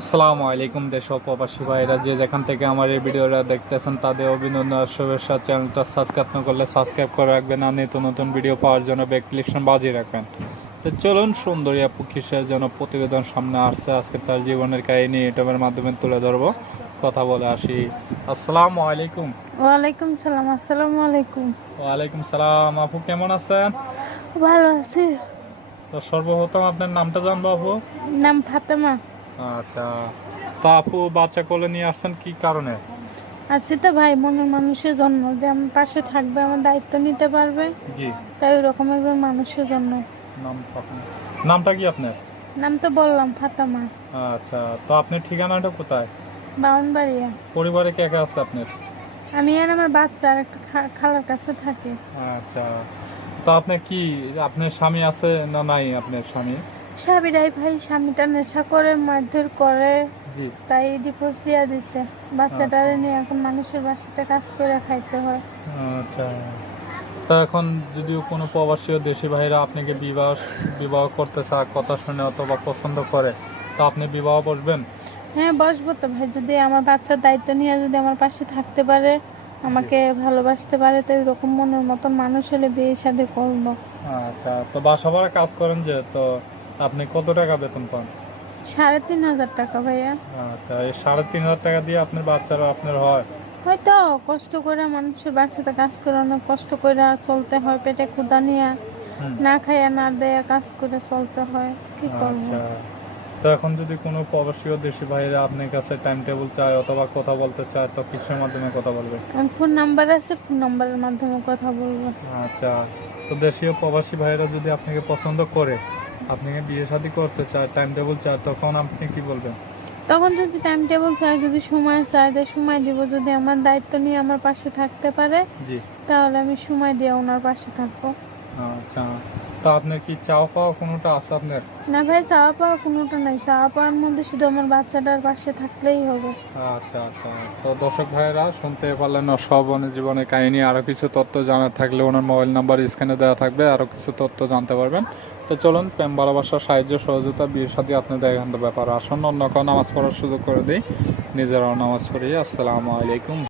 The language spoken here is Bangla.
আসসালামু আলাইকুম দেশ ও প্রবাসী ভাইরা যে যেখান থেকে আমার এই ভিডিওটা দেখতেছেন তাদের অভিনন্দন আর শুভেচ্ছা। চ্যানেলটা সাবস্ক্রাইব না করলে সাবস্ক্রাইব করে রাখবেন আর নিত্য নতুন ভিডিও পাওয়ার জন্য বেল বাজিয়ে রাখবেন। তো চলুন, সুন্দরী আপু কিসের জন্য প্রতিবেদন সামনে আসছে, আজকে তার জীবনের কাহিনী ইউটিউবের মাধ্যমে তুলে ধরবো, কথা বলে আসি। আসসালামু আলাইকুম। ওয়ালাইকুম সালাম। আসসালামু আলাইকুম। ওয়ালাইকুম সালাম। আপু কেমন আছেন? ভালো আছি। তো সর্বপ্রথম আপনার নামটা জানবো আপু? নাম ফাতেমা। আচ্ছা, তো আপু বাচ্চা কোলে নিয়ে আসছেন কি কারণে? আছি তো ভাই, মনের মানুষের জন্য, যে আমার পাশে থাকবে, আমার দায়িত্ব নিতে পারবে, জি। তাই ওরকম একজন মানুষের জন্য। নামটা কি আপনার? নাম তো বললাম, ফাতেমা। আচ্ছা, তো আপনার ঠিকানাটা কোথায়? বাউনবাড়িয়া। পরিবারে কে কে আছে আপনার? আমি আর আমার বাচ্চা আর একটা খালার কাছে থাকি। আচ্ছা, তো আপনার কি আপনার স্বামী আছে না নাই আপনার স্বামী? স্বামীরাই ভাই, স্বামীটা নেশা করে, মারধর করে, জি। তাই ডিভোর্স দিয়া দিছে। বাচ্চাটারে নিয়ে এখন মানুষের বাসাতে কাজ করে খাইতে হয়। আচ্ছা, তো এখন যদিও কোনো প্রবাসী ও দেশি ভাইরা আপনাকে বিবাহ বিবাহ করতে চায়, কথা শুনে অথবা পছন্দ করে, তো আপনি বিবাহ বসবেন? হ্যাঁ, বসবো তো ভাই, যদি আমার বাচ্চার দায়িত্ব নিয়ে যদি আমার পাশে থাকতে পারে, আমাকে ভালোবাসতে পারে, তো এরকম মনের মতন মানুষ হলে বিয়ে শাদী করবো। আচ্ছা, তো বাসা ভাড়া কাজ করেন যে, তো আপনি কত টাকা বেতন পান? 3,500 টাকা ভাইয়া। আচ্ছা, এই 3,500 টাকা দিয়ে আপনার বাচ্চারা আপনার হয়? হয়তো কষ্ট করে মানুষের বাসাতে কাজ করে, অনেক কষ্ট করে চলতে হয়, পেটে ক্ষুধা নিয়ে হুম। না খাইয়া না দেয়া কাজ করে চলতে হয়, কি করবো। আচ্ছা, তো এখন যদি কোনো প্রবাসী ও দেশি ভাইরা আপনার কাছে টাইম টেবিল চায় অথবা কথা বলতে চায়, তো কিসের মাধ্যমে কথা বলবে? আমার ফোন নাম্বার আছে, ফোন নাম্বারের মাধ্যমে কথা বলবো। আচ্ছা, তো দেশীয় প্রবাসী ভাইরা যদি আপনাকে পছন্দ করে, আপনাকে বিয়ে শাদী করতে চায়, টাইম টেবিল চায়, তখন আপনি কি বলবেন? তখন যদি টাইম টেবিল চাই, যদি সময় চাই, তাই সময় দিব। যদি আমার দায়িত্ব নিয়ে আমার পাশে থাকতে পারে, জি। তাহলে আমি সময় দিয়ে ওনার পাশে থাকবো। আচ্ছা, তো আপনার কি চাওয়া পাওয়া কোনোটা আছে আপনার? না ভাই, চাওয়া পাওয়া কোনোটা নাই, চাওয়া পাওয়ার মধ্যে শুধু আমার বাচ্চাটার পাশে থাকলেই হবে। আচ্ছা আচ্ছা, তো দর্শক ভাইয়েরা শুনতে পারলেন সব জীবনের কাহিনী। আরও কিছু তথ্য জানার থাকলে ওনার মোবাইল নাম্বার স্ক্রিনে দেওয়া থাকবে, আরও কিছু তথ্য জানতে পারবেন। তো চলুন, প্রেম ভালোবাসা সাহায্য সহযোগিতা বিয়ের সাথে আপনাদের এখান ব্যাপার আসন্ন অন্য কেউ নামাজ পড়ার সুযোগ করে দিই, নিজেরাও নামাজ পড়ি। আসসালামু আলাইকুম।